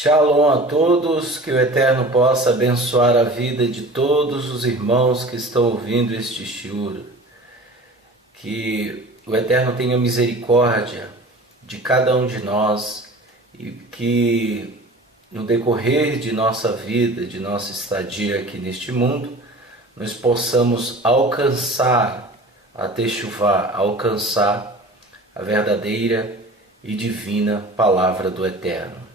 Shalom a todos, que o Eterno possa abençoar a vida de todos os irmãos que estão ouvindo este shiur. Que o Eterno tenha misericórdia de cada um de nós e que no decorrer de nossa vida, de nossa estadia aqui neste mundo, nós possamos alcançar a Teshuvá, alcançar a verdadeira e divina palavra do Eterno.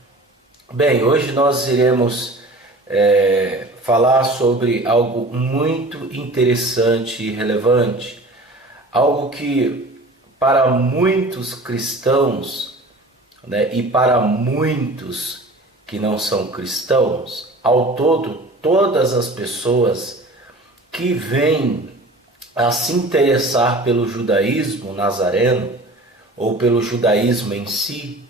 Bem, hoje nós iremos falar sobre algo muito interessante e relevante, algo que para muitos cristãos, né, e para muitos que não são cristãos, ao todo, todas as pessoas que vêm a se interessar pelo judaísmo nazareno ou pelo judaísmo em si,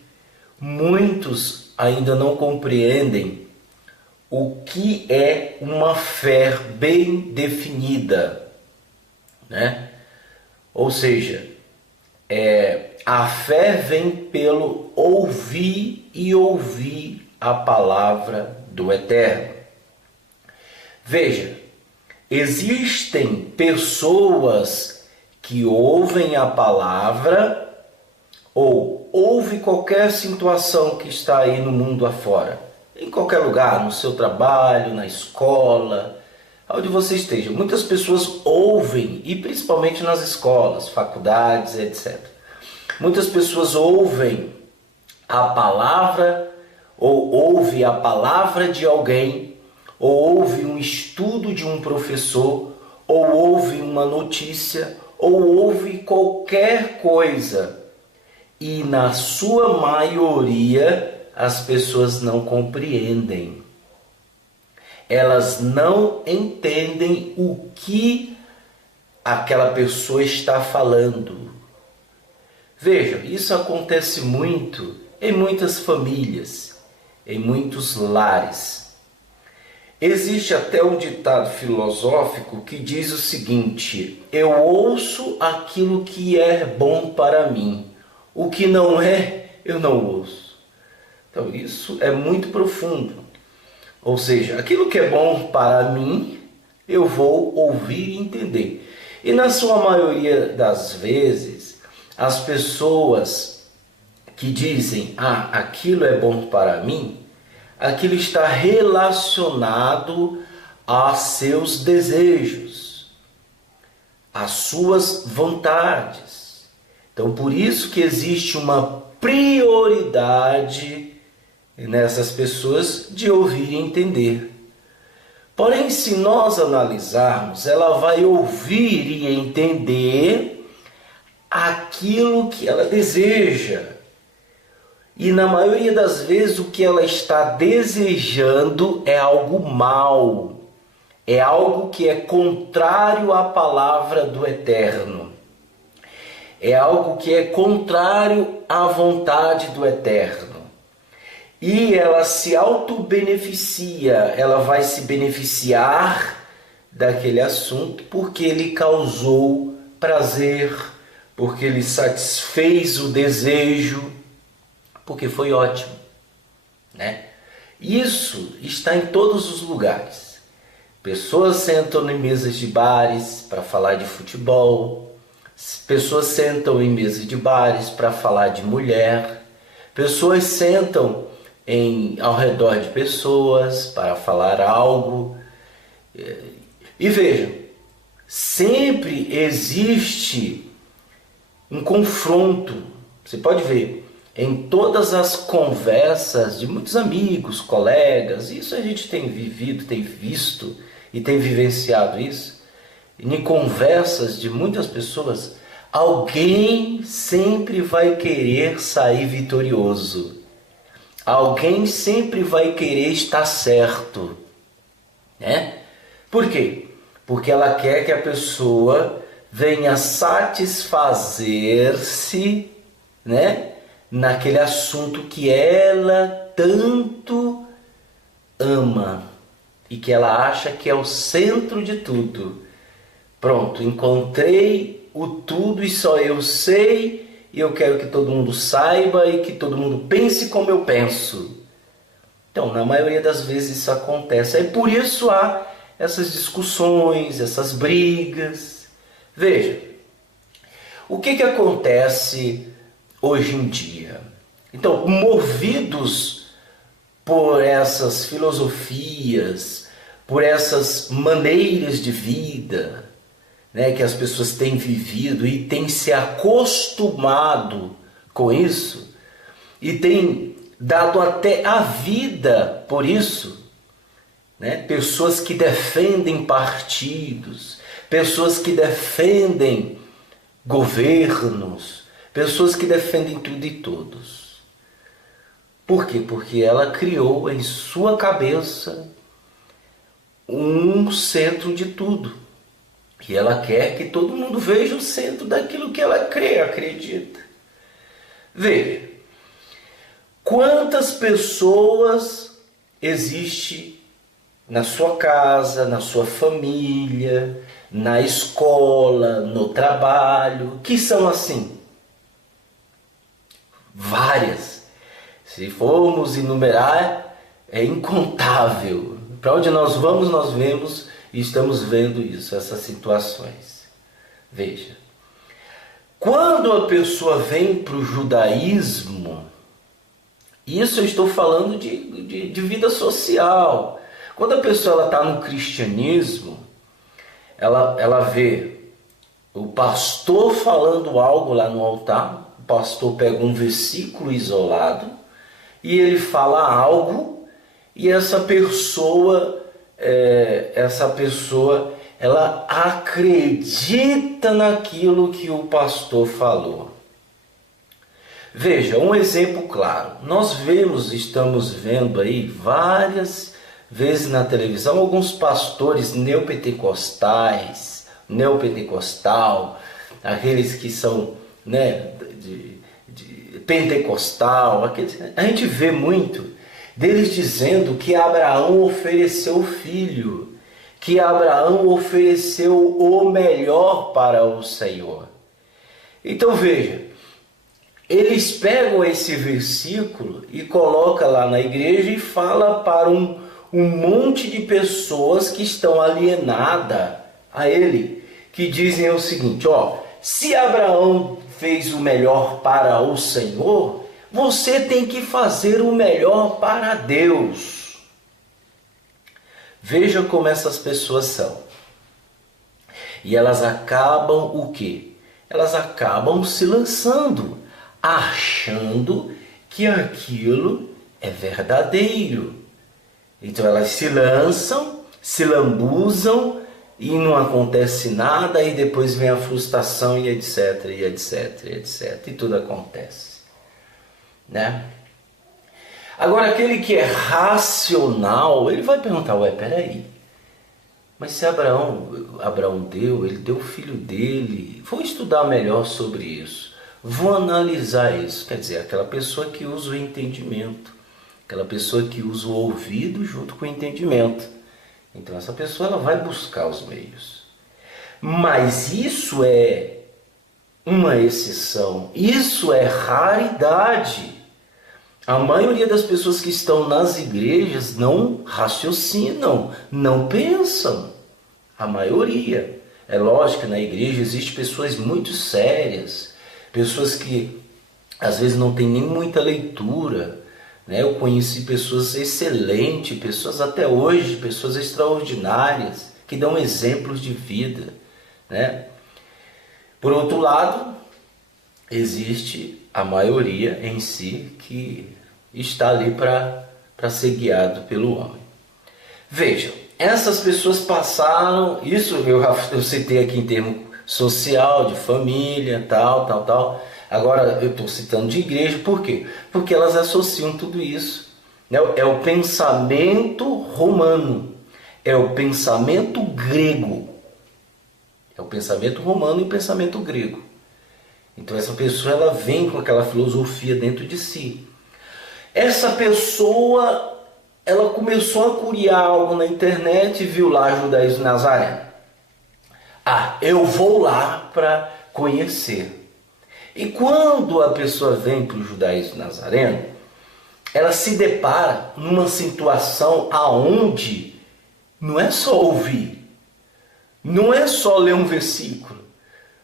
muitos ainda não compreendem o que é uma fé bem definida, né? Ou seja, a fé vem pelo ouvir e ouvir a palavra do Eterno. Veja, existem pessoas que ouvem a palavra ou ouve qualquer situação que está aí no mundo afora, em qualquer lugar, no seu trabalho, na escola, onde você esteja. Muitas pessoas ouvem, e principalmente nas escolas, faculdades, etc. Muitas pessoas ouvem a palavra, ou ouve a palavra de alguém, ou ouve um estudo de um professor, ou ouve uma notícia, ou ouve qualquer coisa. E na sua maioria as pessoas não compreendem. Elas não entendem o que aquela pessoa está falando. Veja, isso acontece muito em muitas famílias, em muitos lares. Existe até um ditado filosófico que diz o seguinte: eu ouço aquilo que é bom para mim. O que não é, eu não ouço. Então isso é muito profundo. Ou seja, aquilo que é bom para mim, eu vou ouvir e entender. E na sua maioria das vezes, as pessoas que dizem, aquilo é bom para mim, aquilo está relacionado a seus desejos, às suas vontades. Então, por isso que existe uma prioridade nessas pessoas de ouvir e entender. Porém, se nós analisarmos, ela vai ouvir e entender aquilo que ela deseja. E na maioria das vezes o que ela está desejando é algo mal. É algo que é contrário à palavra do Eterno. É algo que é contrário à vontade do Eterno. E ela se auto-beneficia, ela vai se beneficiar daquele assunto porque lhe causou prazer, porque lhe satisfez o desejo, porque foi ótimo, né? Isso está em todos os lugares. Pessoas sentam em mesas de bares para falar de futebol. Pessoas sentam em mesas de bares para falar de mulher. Pessoas sentam ao redor de pessoas para falar algo. E vejam, sempre existe um confronto. Você pode ver em todas as conversas de muitos amigos, colegas. Isso a gente tem vivido, tem visto e tem vivenciado isso. Em conversas de muitas pessoas, alguém sempre vai querer sair vitorioso. Alguém sempre vai querer estar certo, né? Por quê? Porque ela quer que a pessoa venha satisfazer-se, né, naquele assunto que ela tanto ama e que ela acha que é o centro de tudo. Pronto, encontrei o tudo e só eu sei, e eu quero que todo mundo saiba e que todo mundo pense como eu penso. Então, na maioria das vezes isso acontece. Aí por isso há essas discussões, essas brigas. Veja, o que acontece hoje em dia? Então, movidos por essas filosofias, por essas maneiras de vida, né, que as pessoas têm vivido e têm se acostumado com isso, e têm dado até a vida por isso, né? Pessoas que defendem partidos, pessoas que defendem governos, pessoas que defendem tudo e todos. Por quê? Porque ela criou em sua cabeça um centro de tudo. E ela quer que todo mundo veja o centro daquilo que ela crê, acredita. Veja, quantas pessoas existem na sua casa, na sua família, na escola, no trabalho, que são assim? Várias. Se formos enumerar, é incontável. Para onde nós vamos, nós vemos e estamos vendo isso, essas situações. Veja, quando a pessoa vem para o judaísmo, isso eu estou falando de vida social. Quando a pessoa está no cristianismo, ela vê o pastor falando algo lá no altar, o pastor pega um versículo isolado e ele fala algo, e essa pessoa ela acredita naquilo que o pastor falou. Veja, um exemplo claro. Nós estamos vendo aí várias vezes na televisão alguns pastores neopentecostal, aqueles que são, né, de pentecostal, a gente vê muito deles dizendo que Abraão ofereceu o filho, que Abraão ofereceu o melhor para o Senhor. Então veja, eles pegam esse versículo e colocam lá na igreja e fala para um monte de pessoas que estão alienadas a ele, que dizem o seguinte: se Abraão fez o melhor para o Senhor, você tem que fazer o melhor para Deus. Veja como essas pessoas são. E elas acabam o quê? Elas acabam se lançando, achando que aquilo é verdadeiro. Então elas se lançam, se lambuzam e não acontece nada, e depois vem a frustração e etc, e etc, e etc, e tudo acontece, né? Agora aquele que é racional, ele vai perguntar: peraí, mas se Abraão deu, ele deu o filho dele, vou estudar melhor sobre isso, vou analisar isso. Quer dizer, aquela pessoa que usa o entendimento, aquela pessoa que usa o ouvido junto com o entendimento. Então essa pessoa ela vai buscar os meios. Mas isso é uma exceção, isso é raridade. A maioria das pessoas que estão nas igrejas não raciocinam, não pensam. A maioria. É lógico que na igreja existem pessoas muito sérias, pessoas que às vezes não têm nem muita leitura, né? Eu conheci pessoas excelentes, pessoas até hoje, pessoas extraordinárias, que dão exemplos de vida, né? Por outro lado, existe a maioria em si que está ali para ser guiado pelo homem. Vejam, essas pessoas passaram, isso eu citei aqui em termo social, de família, tal. Agora eu estou citando de igreja, por quê? Porque elas associam tudo isso, né? É o pensamento romano, é o pensamento grego, é o pensamento romano e o pensamento grego. Então essa pessoa ela vem com aquela filosofia dentro de si. Essa pessoa ela começou a curiar algo na internet e viu lá Judaísmo Nazareno. Eu vou lá para conhecer. E quando a pessoa vem para o Judaísmo Nazareno, ela se depara numa situação aonde não é só ouvir, não é só ler um versículo,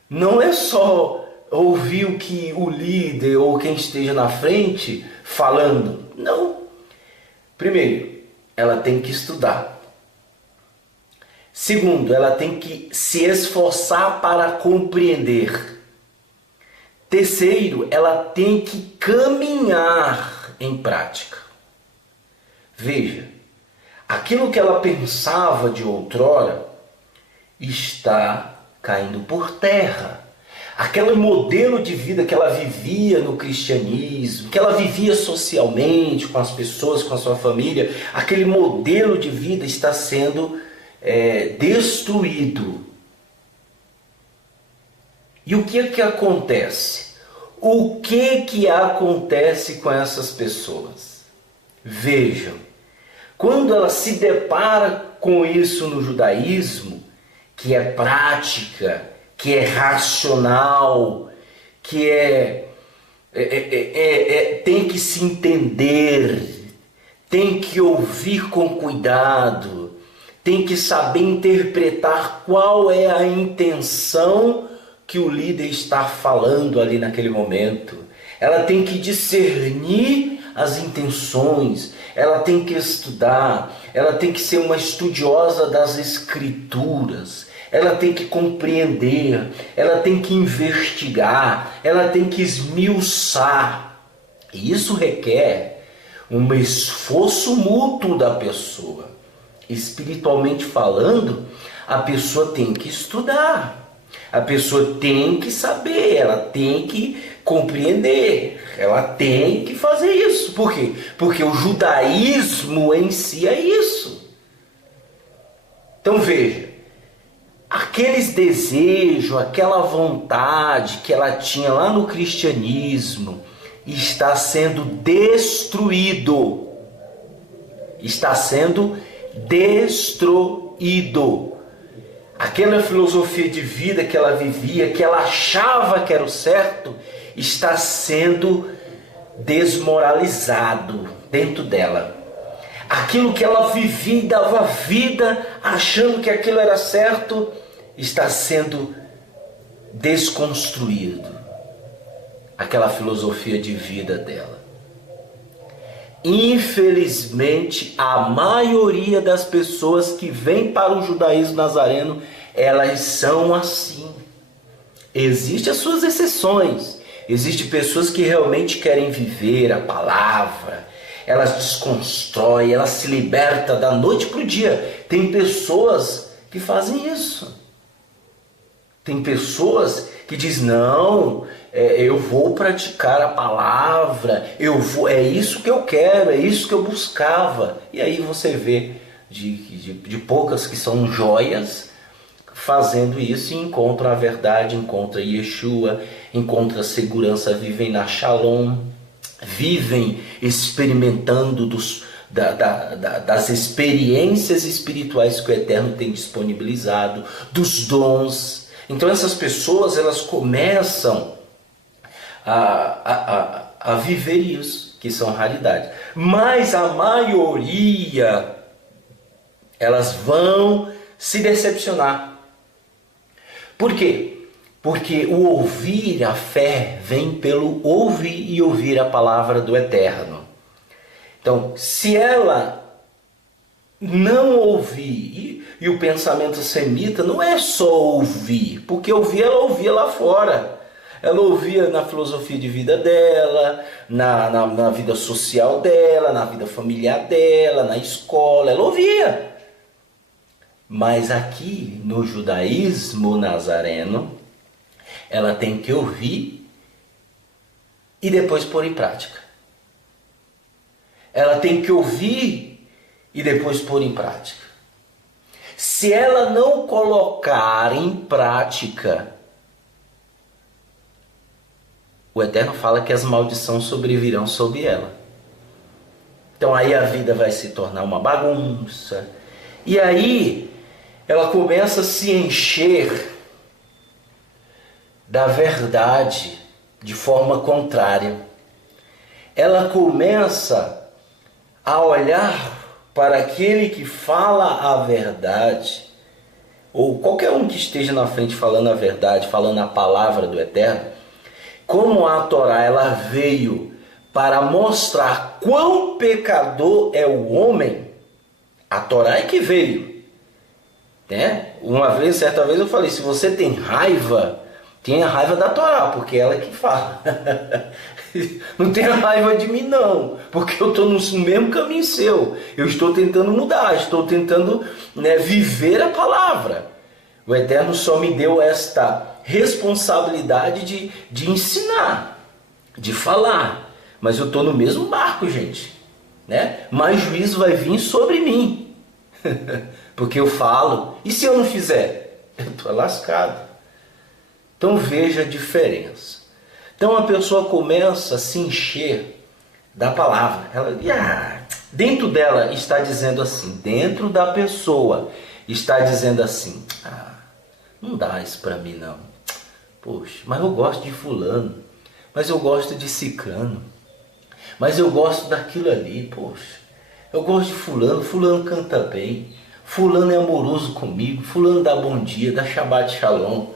não é só ouvir o que o líder ou quem esteja na frente falando. Não. Primeiro, ela tem que estudar. Segundo, ela tem que se esforçar para compreender. Terceiro, ela tem que caminhar em prática. Veja, aquilo que ela pensava de outrora está caindo por terra. Aquele modelo de vida que ela vivia no cristianismo, que ela vivia socialmente com as pessoas, com a sua família, aquele modelo de vida está sendo destruído. E o que acontece? O que acontece com essas pessoas? Vejam, quando ela se depara com isso no judaísmo, que é prática, que é racional, que tem que se entender, tem que ouvir com cuidado, tem que saber interpretar qual é a intenção que o líder está falando ali naquele momento. Ela tem que discernir as intenções, ela tem que estudar, ela tem que ser uma estudiosa das escrituras, ela tem que compreender, ela tem que investigar, ela tem que esmiuçar. E isso requer um esforço mútuo da pessoa. Espiritualmente falando, a pessoa tem que estudar, a pessoa tem que saber, ela tem que compreender, ela tem que fazer isso. Por quê? Porque o judaísmo em si é isso. Então veja, aqueles desejos, aquela vontade que ela tinha lá no cristianismo está sendo destruído. Está sendo destruído. Aquela filosofia de vida que ela vivia, que ela achava que era o certo, está sendo desmoralizado dentro dela. Aquilo que ela vivia e dava vida, achando que aquilo era certo, está sendo desconstruído. Aquela filosofia de vida dela. Infelizmente, a maioria das pessoas que vêm para o judaísmo nazareno, elas são assim. Existem as suas exceções. Existem pessoas que realmente querem viver a palavra. Elas desconstroem, elas se libertam da noite para o dia. Tem pessoas que fazem isso. Tem pessoas que dizem, não, eu vou praticar a palavra, é isso que eu quero, é isso que eu buscava. E aí você vê de poucas que são joias fazendo isso e encontram a verdade, encontram Yeshua, encontram a segurança, vivem na Shalom, vivem experimentando das experiências espirituais que o Eterno tem disponibilizado, dos dons. Então essas pessoas, elas começam a viver isso, que são raridades. Mas a maioria, elas vão se decepcionar. Por quê? Porque o ouvir a fé vem pelo ouvir e ouvir a palavra do Eterno. Então, se ela não ouvir, e o pensamento semita não é só ouvir, porque ouvir, ela ouvia lá fora. Ela ouvia na filosofia de vida dela, na vida social dela, na vida familiar dela, na escola, ela ouvia. Mas aqui no judaísmo nazareno, ela tem que ouvir e depois pôr em prática. Ela tem que ouvir e depois pôr em prática. Se ela não colocar em prática, o Eterno fala que as maldições sobrevirão sobre ela. Então aí a vida vai se tornar uma bagunça. E aí ela começa a se encher da verdade de forma contrária. ela começa a olhar para aquele que fala a verdade, ou qualquer um que esteja na frente falando a verdade, falando a palavra do Eterno, como a Torá ela veio para mostrar quão pecador é o homem, a Torá é que veio, né? Certa vez eu falei, se você tem raiva, tenha raiva da Torá, porque ela é que fala. Não tenha raiva de mim não, porque eu estou no mesmo caminho seu. Eu estou tentando mudar, estou tentando, viver a palavra. O Eterno só me deu esta responsabilidade de ensinar, de falar. Mas eu estou no mesmo barco, gente, né? Mas juízo vai vir sobre mim. Porque eu falo. E se eu não fizer? Eu estou lascado. Então veja a diferença. Então a pessoa começa a se encher da palavra. Dentro dela está dizendo assim, dentro da pessoa está dizendo assim, não dá isso para mim não. Poxa, mas eu gosto de fulano, mas eu gosto de ciclano, mas eu gosto daquilo ali, poxa. Eu gosto de fulano, fulano canta bem, fulano é amoroso comigo, fulano dá bom dia, dá Shabbat Shalom.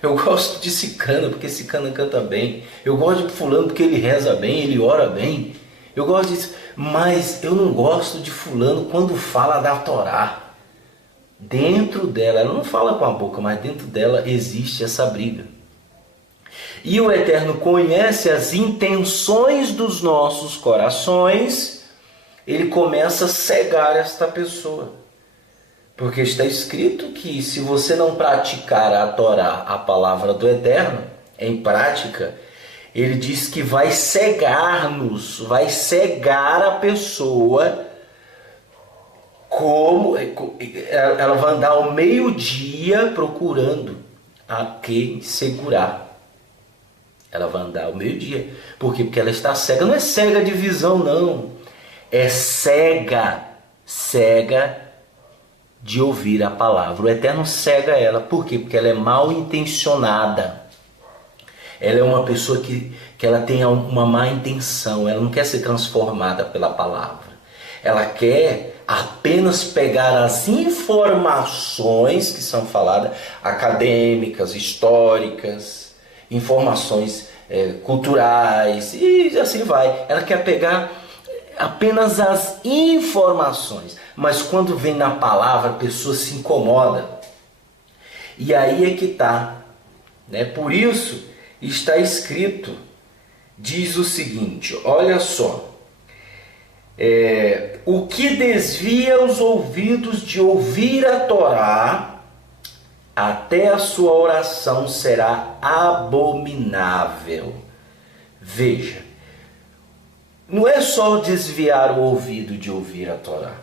Eu gosto de ciclano porque ciclano canta bem. Eu gosto de fulano porque ele reza bem, ele ora bem. Eu gosto disso, mas eu não gosto de fulano quando fala da Torá. Dentro dela, ela não fala com a boca, mas dentro dela existe essa briga. E o Eterno conhece as intenções dos nossos corações, ele começa a cegar esta pessoa. Porque está escrito que se você não praticar a Torá, a palavra do Eterno, em prática, ele diz que vai cegar-nos, vai cegar a pessoa, como ela vai andar ao meio-dia procurando a quem segurar. Ela vai andar ao meio-dia. Por quê? Porque ela está cega. Não é cega de visão, não. É cega de ouvir a palavra. O Eterno cega ela. Por quê? Porque ela é mal intencionada. Ela é uma pessoa que ela tem uma má intenção. Ela não quer ser transformada pela palavra. Ela quer apenas pegar as informações que são faladas, acadêmicas, históricas, informações culturais, e assim vai. Ela quer pegar apenas as informações. Mas quando vem na palavra, a pessoa se incomoda. E aí é que está. Por isso está escrito, diz o seguinte, olha só. O que desvia os ouvidos de ouvir a Torá, até a sua oração será abominável. Veja, não é só desviar o ouvido de ouvir a Torá.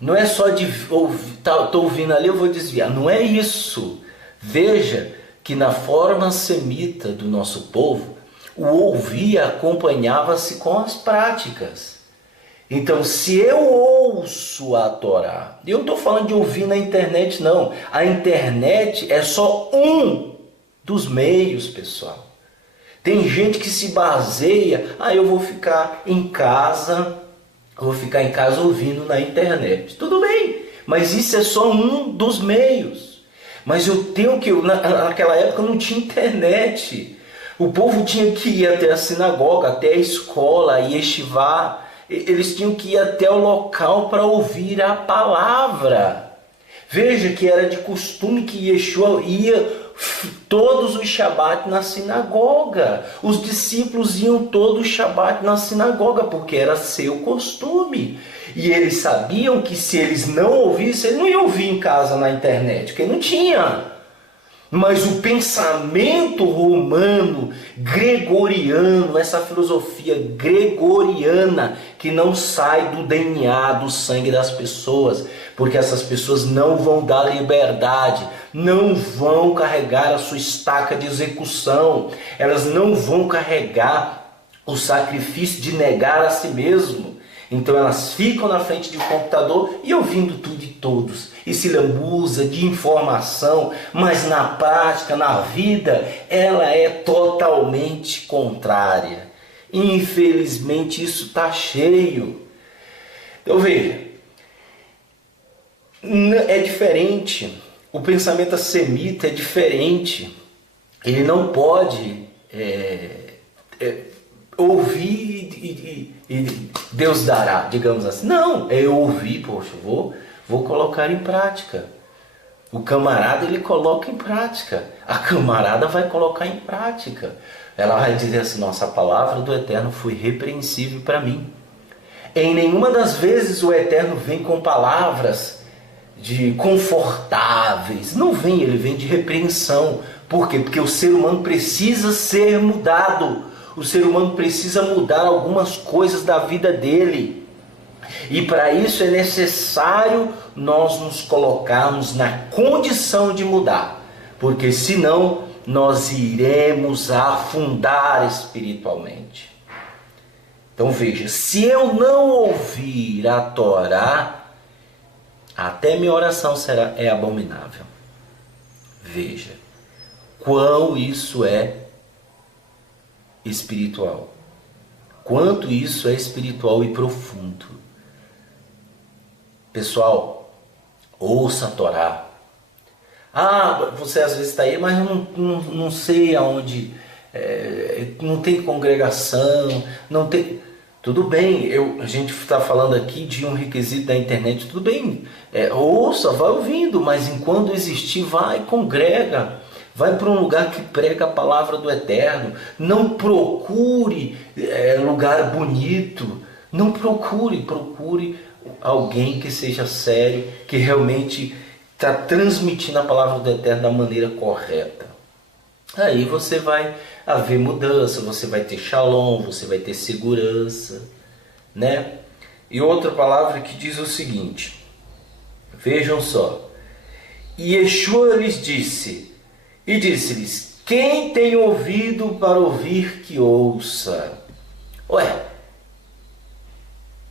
Não é só de ouvir, estou ouvindo ali, eu vou desviar. Não é isso. Veja que na forma semita do nosso povo, o ouvir acompanhava-se com as práticas. Então, se eu ouço a Torá, eu não estou falando de ouvir na internet, não. A internet é só um dos meios, pessoal. Tem gente que se baseia, eu vou ficar em casa ouvindo na internet. Tudo bem, mas isso é só um dos meios. Mas eu tenho que, naquela época não tinha internet. O povo tinha que ir até a sinagoga, até a escola, yeshivá. Eles tinham que ir até o local para ouvir a palavra. Veja que era de costume que Yeshua ia todos os Shabat na sinagoga. Os discípulos iam todos os Shabat na sinagoga, porque era seu costume. E eles sabiam que se eles não ouvissem, eles não iam ouvir em casa na internet, porque não tinha. Mas o pensamento romano, gregoriano, essa filosofia gregoriana que não sai do DNA, do sangue das pessoas, porque essas pessoas não vão dar liberdade, não vão carregar a sua estaca de execução, elas não vão carregar o sacrifício de negar a si mesmo. Então elas ficam na frente do computador e ouvindo tudo e todos, e se lambuza de informação, mas na prática, na vida, ela é totalmente contrária. Infelizmente isso está cheio. Então veja, é diferente. O pensamento semita é diferente. Ele não pode ouvir e Deus dará, digamos assim. Não, é ouvir, poxa, vou colocar em prática. O camarada, ele coloca em prática. A camarada vai colocar em prática. Ela vai dizer assim, nossa, a palavra do Eterno foi repreensível para mim. Em nenhuma das vezes o Eterno vem com palavras de confortáveis. Não vem, ele vem de repreensão. Por quê? Porque o ser humano precisa ser mudado. O ser humano precisa mudar algumas coisas da vida dele. E para isso é necessário nós nos colocarmos na condição de mudar. Porque senão nós iremos afundar espiritualmente. Então veja, se eu não ouvir a Torá, até minha oração é abominável. Veja, quão isso é espiritual. Quanto isso é espiritual e profundo. Pessoal, ouça a Torá. Ah, você às vezes está aí, mas eu não sei aonde, não tem congregação, não tem... Tudo bem, a gente está falando aqui de um requisito da internet, tudo bem, ouça, vai ouvindo, mas enquanto existir, vai, congrega, vai para um lugar que prega a palavra do Eterno, não procure lugar bonito, não procure alguém que seja sério, que realmente está transmitindo a palavra do Eterno da maneira correta. Aí você vai haver mudança, você vai ter shalom, você vai ter segurança, né? E outra palavra que diz o seguinte, vejam só, e Yeshua lhes disse, e disse-lhes, quem tem ouvido para ouvir que ouça. Ué,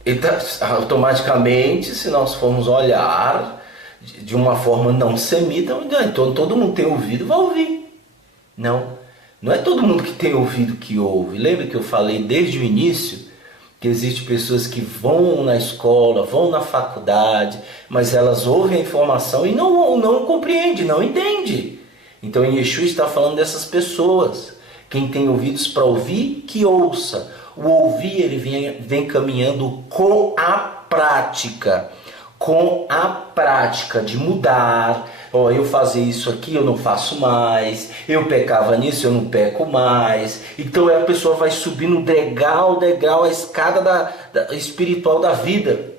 então, automaticamente, se nós formos olhar de uma forma não semita, então todo mundo tem ouvido, vai ouvir. Não é todo mundo que tem ouvido que ouve. Lembra que eu falei desde o início que existem pessoas que vão na escola, vão na faculdade, mas elas ouvem a informação e não compreendem, não entendem. Então Yeshua está falando dessas pessoas. Quem tem ouvidos para ouvir, que ouça. O ouvir, ele vem caminhando com a prática de mudar. Eu fazia isso aqui, eu não faço mais. Eu pecava nisso, eu não peco mais. Então a pessoa vai subindo degrau a escada espiritual da vida.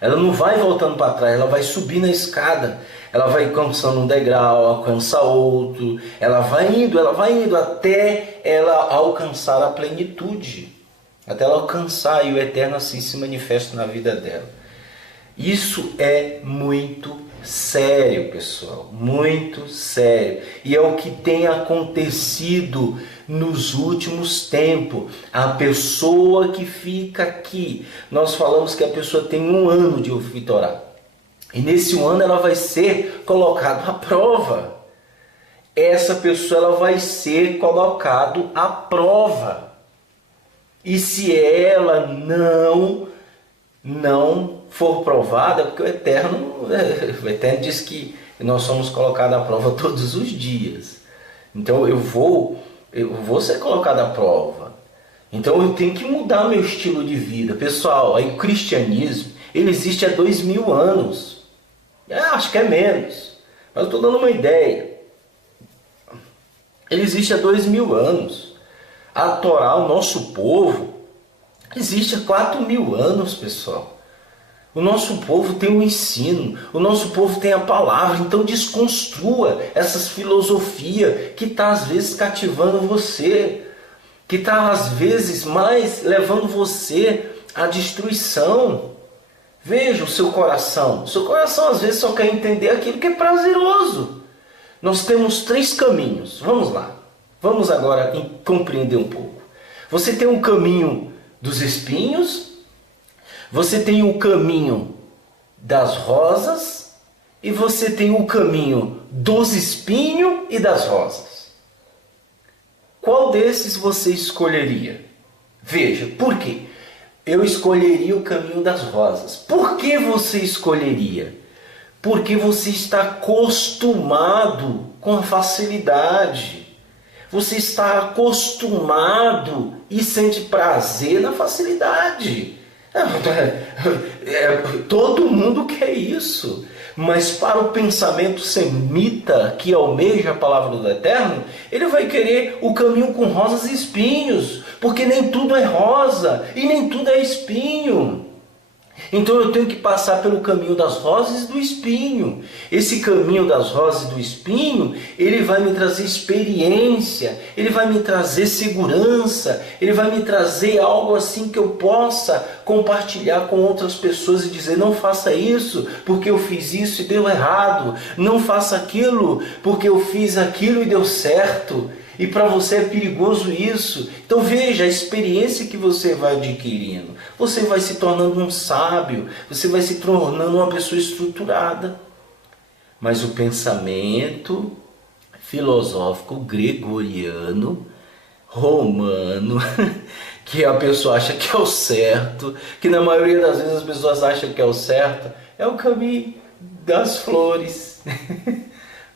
Ela não vai voltando para trás, ela vai subir na escada. Ela vai alcançando um degrau, alcança outro. Ela vai indo até ela alcançar a plenitude. Até ela alcançar e o Eterno assim se manifesta na vida dela. Isso é muito sério, pessoal, muito sério. E é o que tem acontecido nos últimos tempos. A pessoa que fica aqui, nós falamos que a pessoa tem 1 ano de ouvir Torá. E nesse 1 ano ela vai ser colocada à prova. Essa pessoa ela vai ser colocada à prova. E se ela não for provada, porque o Eterno diz que nós somos colocados à prova todos os dias. Então eu vou ser colocado à prova. Então eu tenho que mudar meu estilo de vida. Pessoal, aí o cristianismo, ele existe há 2000 anos. Acho que é menos, mas eu estou dando uma ideia. Ele existe há 2000 anos. A Torá, o nosso povo, existe há 4000 anos, pessoal. O nosso povo tem um ensino, o nosso povo tem a palavra, então desconstrua essas filosofias que está às vezes cativando você, que está às vezes mais levando você à destruição. Veja o seu coração às vezes só quer entender aquilo que é prazeroso. Nós temos 3 caminhos, vamos lá, vamos agora compreender um pouco. Você tem um caminho dos espinhos, você tem o caminho das rosas e você tem o caminho dos espinhos e das rosas. Qual desses você escolheria? Veja, por quê? Eu escolheria o caminho das rosas. Por que você escolheria? Porque você está acostumado com a facilidade. Você está acostumado e sente prazer na facilidade. Todo mundo quer isso. Mas para o pensamento semita que almeja a palavra do Eterno, ele vai querer o caminho com rosas e espinhos, porque nem tudo é rosa e nem tudo é espinho. Então eu tenho que passar pelo caminho das rosas e do espinho. Esse caminho das rosas e do espinho, ele vai me trazer experiência, ele vai me trazer segurança, ele vai me trazer algo assim que eu possa compartilhar com outras pessoas e dizer: não faça isso porque eu fiz isso e deu errado, não faça aquilo porque eu fiz aquilo e deu certo. E para você é perigoso isso. Então veja a experiência que você vai adquirindo. Você vai se tornando um sábio, você vai se tornando uma pessoa estruturada. Mas o pensamento filosófico gregoriano, romano, que a pessoa acha que é o certo, que na maioria das vezes as pessoas acham que é o certo, é o caminho das flores.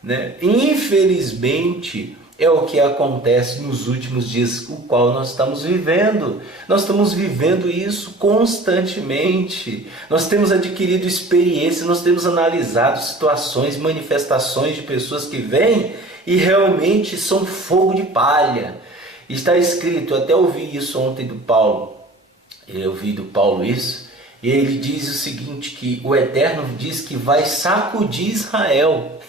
Né? Infelizmente, é o que acontece nos últimos dias, o qual nós estamos vivendo. Nós estamos vivendo isso constantemente. Nós temos adquirido experiência, nós temos analisado situações, manifestações de pessoas que vêm e realmente são fogo de palha. Está escrito, eu até ouvi isso ontem do Paulo, eu ouvi do Paulo isso, e ele diz o seguinte, que o Eterno diz que vai sacudir Israel.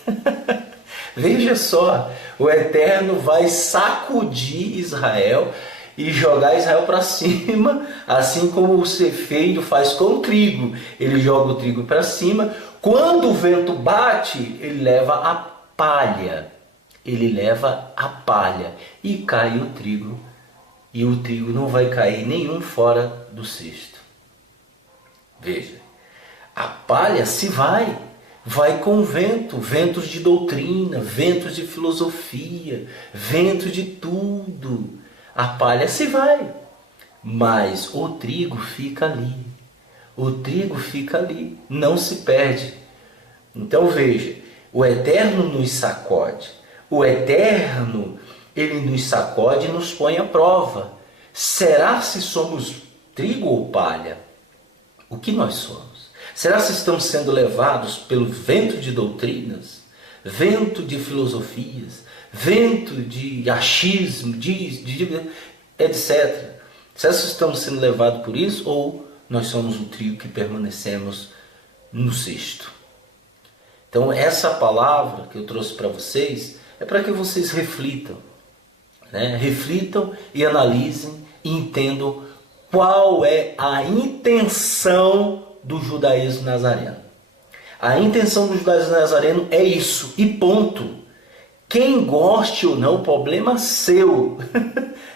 Veja só, o Eterno vai sacudir Israel e jogar Israel para cima, assim como o cefeiro faz com o trigo. Ele joga o trigo para cima, quando o vento bate, ele leva a palha. Ele leva a palha e cai o trigo. E o trigo não vai cair nenhum fora do cesto. Veja, a palha se vai. Vai com o vento, ventos de doutrina, ventos de filosofia, ventos de tudo. A palha se vai, mas o trigo fica ali. O trigo fica ali, não se perde. Então veja, o Eterno nos sacode. O Eterno, ele nos sacode e nos põe à prova. Será se somos trigo ou palha? O que nós somos? Será que estamos sendo levados pelo vento de doutrinas, vento de filosofias, vento de achismo, etc. Será que estamos sendo levados por isso ou nós somos o trigo que permanecemos no cesto? Então essa palavra que eu trouxe para vocês é para que vocês reflitam, né? Reflitam e analisem e entendam qual é a intenção do judaísmo nazareno. A intenção do judaísmo nazareno é isso, e ponto. Quem goste ou não, problema seu.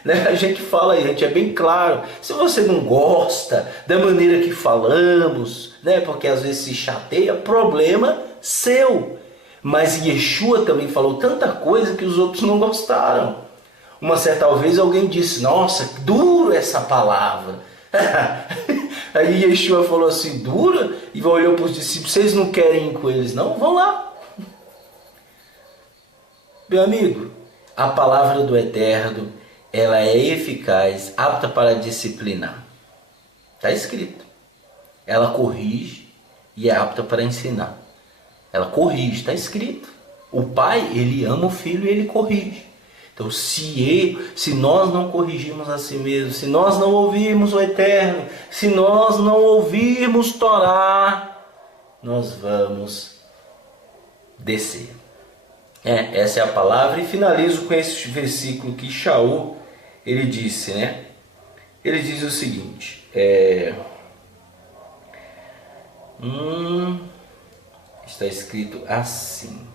Né? A gente fala, a gente é bem claro. Se você não gosta da maneira que falamos, né? Porque às vezes se chateia, problema seu. Mas Yeshua também falou tanta coisa que os outros não gostaram. Uma certa vez alguém disse: nossa, duro essa palavra. Aí Yeshua falou assim: dura? E olhou para os discípulos: vocês não querem ir com eles não? Vão lá. Meu amigo, a palavra do Eterno, ela é eficaz, apta para disciplinar. Está escrito. Ela corrige e é apta para ensinar. Ela corrige, está escrito. O pai, ele ama o filho e ele corrige. Então, se nós não corrigirmos a si mesmos, se nós não ouvirmos o Eterno, se nós não ouvirmos Torá, nós vamos descer. Essa é a palavra, e finalizo com esse versículo que Shaul, ele disse, né? Ele diz o seguinte, está escrito assim,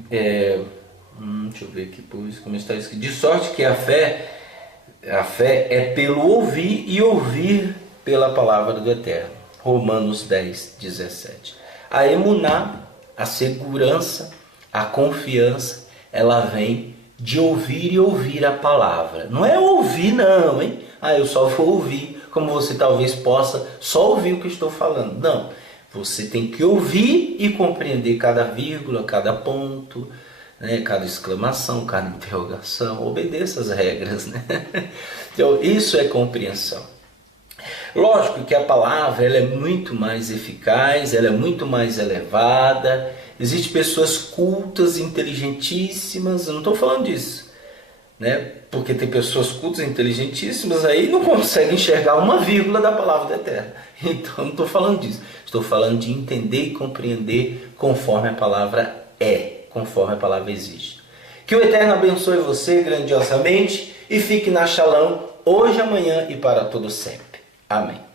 deixa eu ver aqui, pois, como está escrito, de sorte que a fé é pelo ouvir e ouvir pela palavra do Eterno. Romanos 10, 17. A emuná, a segurança, a confiança, ela vem de ouvir e ouvir a palavra. Não é ouvir não, hein? Eu só vou ouvir, como você talvez possa só ouvir o que eu estou falando. Não, você tem que ouvir e compreender cada vírgula, cada ponto, né? Cada exclamação, cada interrogação. Obedeça as regras, né? Então, isso é compreensão. Lógico que a palavra ela é muito mais eficaz, ela é muito mais elevada. Existem pessoas cultas, inteligentíssimas, eu não estou falando disso, né? Porque tem pessoas cultas, inteligentíssimas, aí não conseguem enxergar uma vírgula da palavra do Eterno. Então não estou falando disso, estou falando de entender e compreender conforme a palavra é, conforme a palavra exige. Que o Eterno abençoe você grandiosamente e fique na Shalom hoje, amanhã e para todo sempre. Amém.